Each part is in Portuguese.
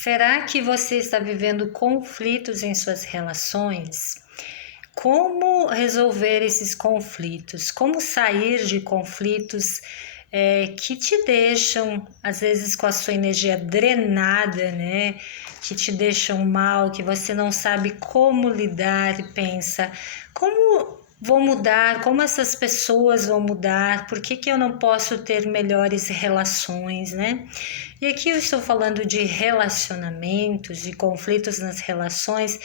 Será que você está vivendo conflitos em suas relações? Como resolver esses conflitos? Como sair de conflitos que te deixam, às vezes, com a sua energia drenada, né? Que te deixam mal, que você não sabe como lidar e pensa, como vou mudar, como essas pessoas vão mudar, por que que eu não posso ter melhores relações, né? E aqui eu estou falando de relacionamentos, de conflitos nas relações,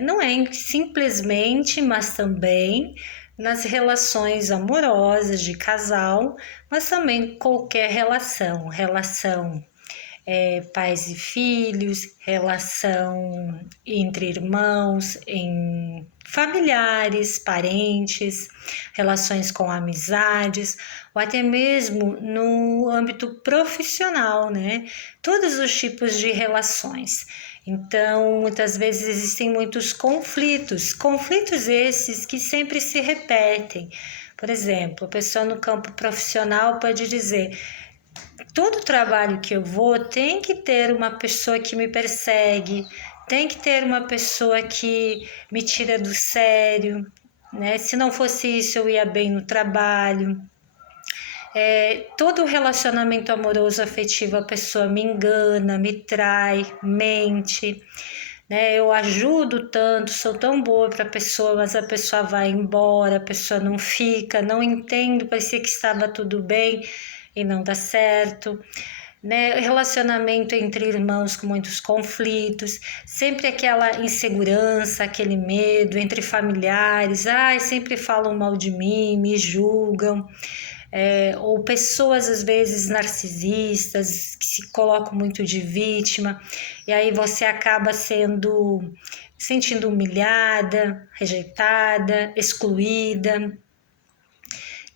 não é simplesmente, mas também nas relações amorosas de casal, mas também qualquer relação pais e filhos, relação entre irmãos, em familiares, parentes, relações com amizades, ou até mesmo no âmbito profissional, né? Todos os tipos de relações. Então, muitas vezes existem muitos conflitos esses que sempre se repetem. Por exemplo, a pessoa no campo profissional pode dizer: todo trabalho que eu vou tem que ter uma pessoa que me persegue, tem que ter uma pessoa que me tira do sério, né? Se não fosse isso, eu ia bem no trabalho. Todo relacionamento amoroso afetivo, a pessoa me engana, me trai, mente, né? Eu ajudo tanto, sou tão boa para a pessoa, mas a pessoa vai embora, a pessoa não fica, não entendo, parecia que estava tudo bem e não dá certo. Né? Relacionamento entre irmãos com muitos conflitos, sempre aquela insegurança, aquele medo entre familiares, sempre falam mal de mim, me julgam. Ou pessoas às vezes narcisistas que se colocam muito de vítima, e aí você acaba sentindo humilhada, rejeitada, excluída.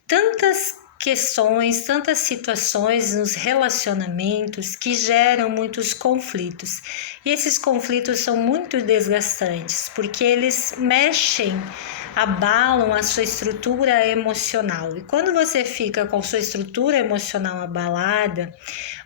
Tantas questões, tantas situações nos relacionamentos que geram muitos conflitos. E esses conflitos são muito desgastantes, porque eles mexem, abalam a sua estrutura emocional. E quando você fica com sua estrutura emocional abalada,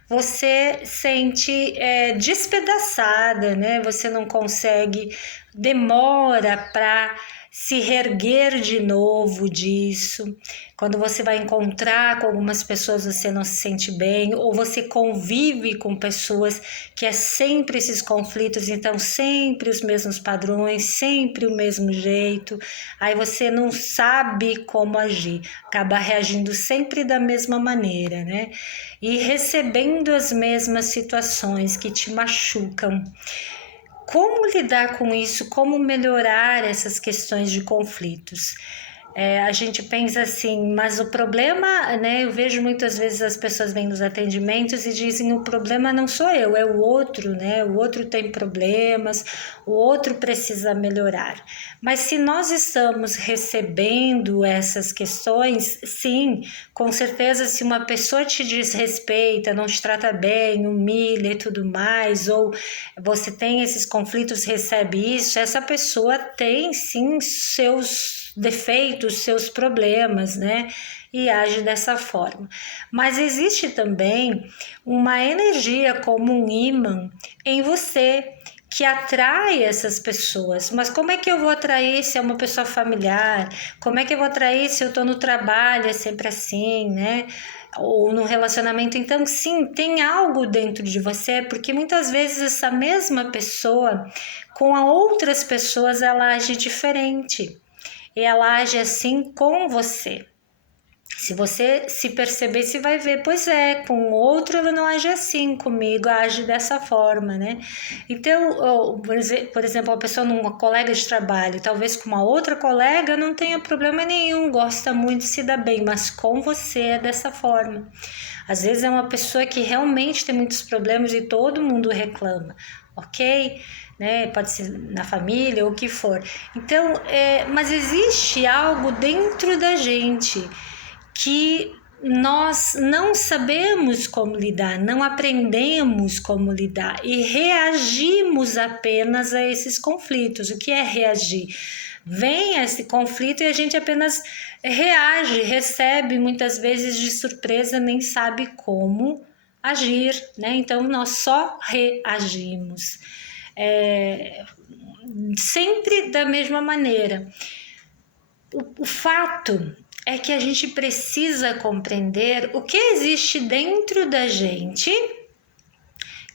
você sente despedaçada, né? Você não consegue, demora para se reerguer de novo disso. Quando você vai encontrar com algumas pessoas, você não se sente bem, ou você convive com pessoas que é sempre esses conflitos, então sempre os mesmos padrões, sempre o mesmo jeito, aí você não sabe como agir, acaba reagindo sempre da mesma maneira, né? E recebendo as mesmas situações que te machucam. Como lidar com isso? Como melhorar essas questões de conflitos? A gente pensa assim, mas o problema, né? Eu vejo muitas vezes as pessoas vêm nos atendimentos e dizem: o problema não sou eu, é o outro, né? O outro tem problemas, o outro precisa melhorar. Mas se nós estamos recebendo essas questões, sim, com certeza, se uma pessoa te desrespeita, não te trata bem, humilha e tudo mais, ou você tem esses conflitos, recebe isso, essa pessoa tem sim seus defeitos, seus problemas, né? E age dessa forma. Mas existe também uma energia como um ímã em você que atrai essas pessoas. Mas como é que eu vou atrair se é uma pessoa familiar? Como é que eu vou atrair se eu estou no trabalho, é sempre assim, né? Ou no relacionamento? Então, sim, tem algo dentro de você, porque muitas vezes essa mesma pessoa, com outras pessoas, ela age diferente. E ela age assim com você. Se você se perceber, você vai ver, pois é, com o outro ela não age assim, comigo age dessa forma, né? Então, por exemplo, uma pessoa, uma colega de trabalho, talvez com uma outra colega não tenha problema nenhum, gosta muito, se dá bem, mas com você é dessa forma. Às vezes é uma pessoa que realmente tem muitos problemas e todo mundo reclama, ok? Né? Pode ser na família ou o que for. Então, mas existe algo dentro da gente que nós não sabemos como lidar, não aprendemos como lidar e reagimos apenas a esses conflitos. O que é reagir? Vem esse conflito e a gente apenas reage, recebe muitas vezes de surpresa, nem sabe como agir, né? Então nós só reagimos, sempre da mesma maneira. O fato é que a gente precisa compreender o que existe dentro da gente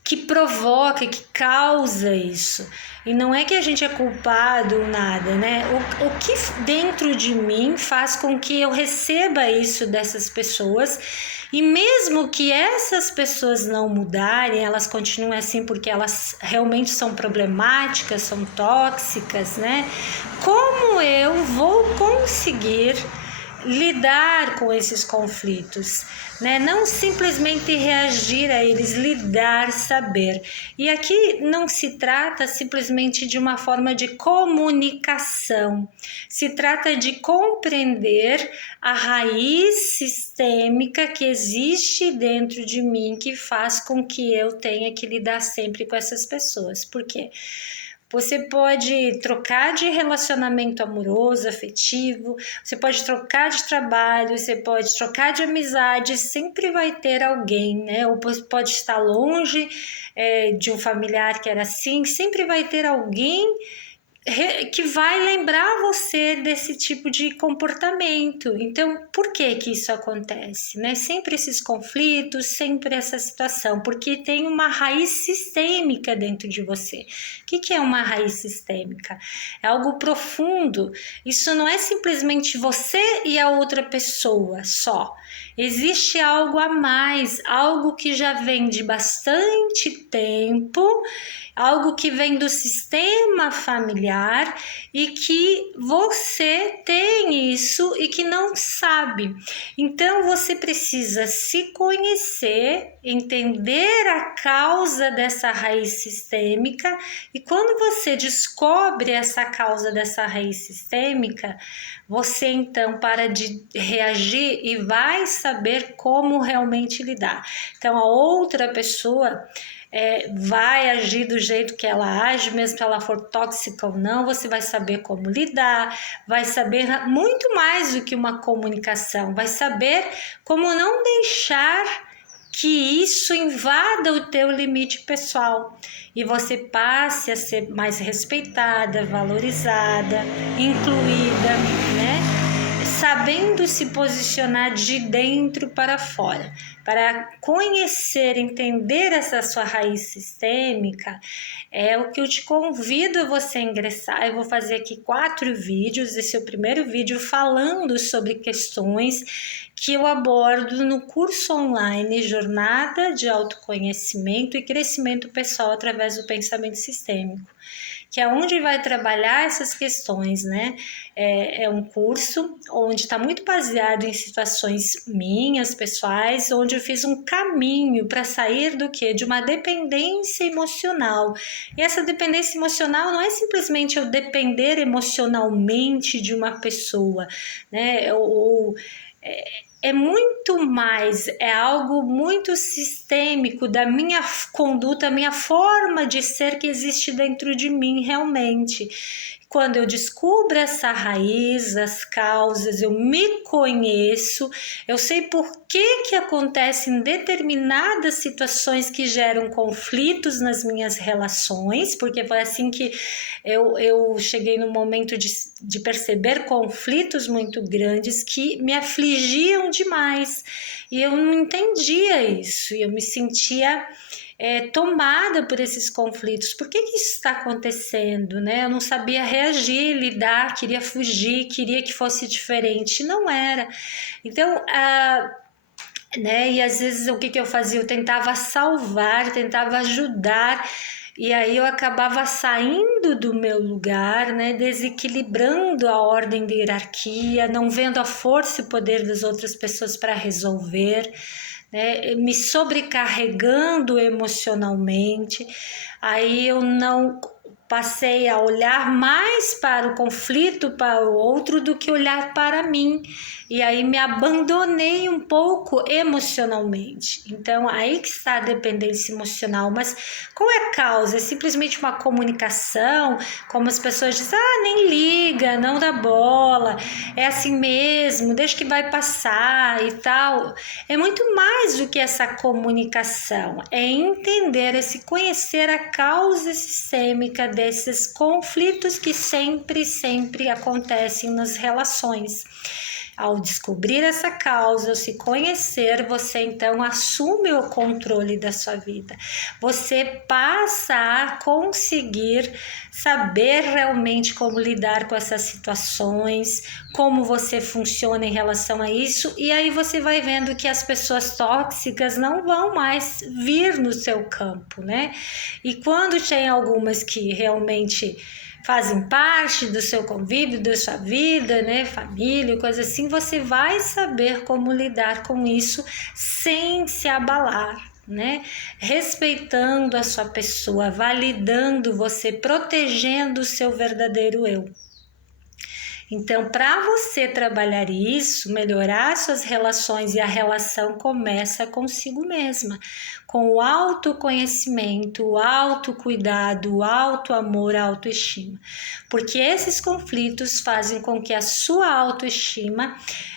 que provoca, que causa isso. E não é que a gente é culpado ou nada, né? O que dentro de mim faz com que eu receba isso dessas pessoas, e mesmo que essas pessoas não mudarem, elas continuem assim porque elas realmente são problemáticas, são tóxicas, né? Como eu vou conseguir lidar com esses conflitos, né? Não simplesmente reagir a eles, lidar, saber. E aqui não se trata simplesmente de uma forma de comunicação, se trata de compreender a raiz sistêmica que existe dentro de mim, que faz com que eu tenha que lidar sempre com essas pessoas. Por quê? Você pode trocar de relacionamento amoroso, afetivo, você pode trocar de trabalho, você pode trocar de amizade, sempre vai ter alguém, né? Ou pode estar longe de um familiar que era assim, sempre vai ter alguém que vai lembrar você desse tipo de comportamento. Então, por que que isso acontece, né? Sempre esses conflitos, sempre essa situação, porque tem uma raiz sistêmica dentro de você. O que é uma raiz sistêmica? É algo profundo. Isso não é simplesmente você e a outra pessoa só. Existe algo a mais, algo que já vem de bastante tempo, algo que vem do sistema familiar e que você tem isso e que não sabe. Então você precisa se conhecer, entender a causa dessa raiz sistêmica, e quando você descobre essa causa dessa raiz sistêmica, você então para de reagir e vai saber como realmente lidar. Então a outra pessoa vai agir do jeito que ela age, mesmo que ela for tóxica ou não, você vai saber como lidar, vai saber muito mais do que uma comunicação, vai saber como não deixar que isso invada o teu limite pessoal e você passe a ser mais respeitada, valorizada, incluída, né? Sabendo se posicionar de dentro para fora. Para conhecer, entender essa sua raiz sistêmica, é o que eu te convido a você ingressar. Eu vou fazer aqui 4 vídeos. Esse é o primeiro vídeo falando sobre questões que eu abordo no curso online Jornada de Autoconhecimento e Crescimento Pessoal através do Pensamento Sistêmico, que é onde vai trabalhar essas questões, né? É um curso onde está muito baseado em situações minhas, pessoais, onde eu fiz um caminho para sair do quê? De uma dependência emocional. E essa dependência emocional não é simplesmente eu depender emocionalmente de uma pessoa, né? É muito mais, é algo muito sistêmico da minha conduta, minha forma de ser que existe dentro de mim realmente. Quando eu descubro essa raiz, as causas, eu me conheço, eu sei por que acontecem determinadas situações que geram conflitos nas minhas relações, porque foi assim que eu cheguei no momento de perceber conflitos muito grandes que me afligiam demais. E eu não entendia isso, e eu me sentia tomada por esses conflitos. Por que isso está acontecendo, né? Eu não sabia reagir, lidar, queria fugir, queria que fosse diferente, não era. Então, né? E às vezes o que eu fazia? Eu tentava salvar, tentava ajudar, e aí eu acabava saindo do meu lugar, né? Desequilibrando a ordem de hierarquia, não vendo a força e o poder das outras pessoas para resolver, né? Me sobrecarregando emocionalmente. Aí eu não passei a olhar mais para o conflito, para o outro, do que olhar para mim. e aí me abandonei um pouco emocionalmente. Então, aí que está a dependência emocional. Mas qual é a causa? É simplesmente uma comunicação, como as pessoas dizem, nem liga, não dá bola, é assim mesmo, deixa que vai passar e tal. É muito mais do que essa comunicação, é entender, é se conhecer a causa sistêmica desses conflitos que sempre acontecem nas relações. Ao descobrir essa causa, ao se conhecer, você então assume o controle da sua vida. Você passa a conseguir saber realmente como lidar com essas situações, como você funciona em relação a isso, e aí você vai vendo que as pessoas tóxicas não vão mais vir no seu campo, né? E quando tem algumas que realmente fazem parte do seu convívio, da sua vida, né, família, coisa assim, você vai saber como lidar com isso sem se abalar, né? Respeitando a sua pessoa, validando você, protegendo o seu verdadeiro eu. Então, para você trabalhar isso, melhorar suas relações, e a relação começa consigo mesma, com o autoconhecimento, o autocuidado, o autoamor, a autoestima. Porque esses conflitos fazem com que a sua autoestima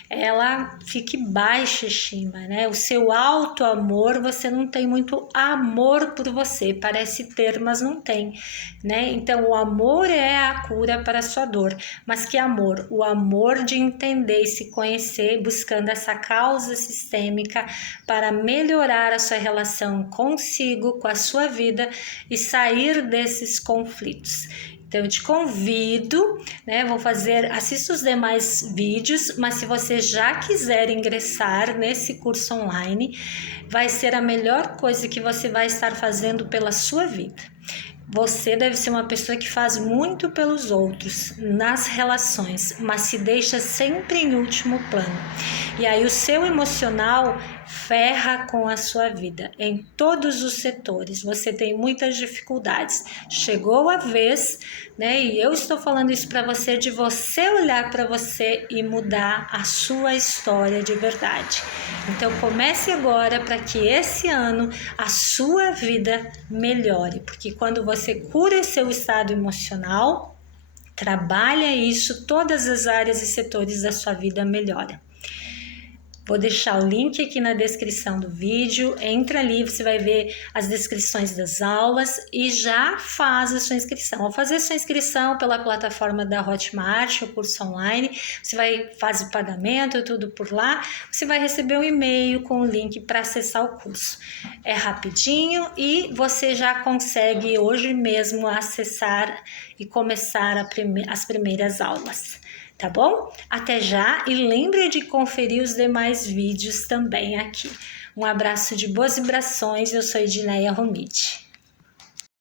ela fique baixa estima, né? O seu autoamor, você não tem muito amor por você, parece ter, mas não tem, né? Então, o amor é a cura para a sua dor. Mas que amor? O amor de entender e se conhecer, buscando essa causa sistêmica para melhorar a sua relação consigo, com a sua vida e sair desses conflitos. Então, eu te convido, né? Assista os demais vídeos, mas se você já quiser ingressar nesse curso online, vai ser a melhor coisa que você vai estar fazendo pela sua vida. Você deve ser uma pessoa que faz muito pelos outros, nas relações, mas se deixa sempre em último plano. E aí o seu emocional ferra com a sua vida, em todos os setores. Você tem muitas dificuldades. Chegou a vez, né? E eu estou falando isso para você, de você olhar para você e mudar a sua história de verdade. Então comece agora para que esse ano a sua vida melhore, porque quando você cura seu estado emocional, trabalha isso, todas as áreas e setores da sua vida melhoram. Vou deixar o link aqui na descrição do vídeo, entra ali, você vai ver as descrições das aulas e já faz a sua inscrição. Ao fazer a sua inscrição pela plataforma da Hotmart, o curso online, você fazer o pagamento, tudo por lá, você vai receber um e-mail com o link para acessar o curso. É rapidinho e você já consegue hoje mesmo acessar e começar as primeiras aulas. Tá bom? Até já e lembre de conferir os demais vídeos também aqui. Um abraço de boas vibrações, eu sou Edneia Romiti.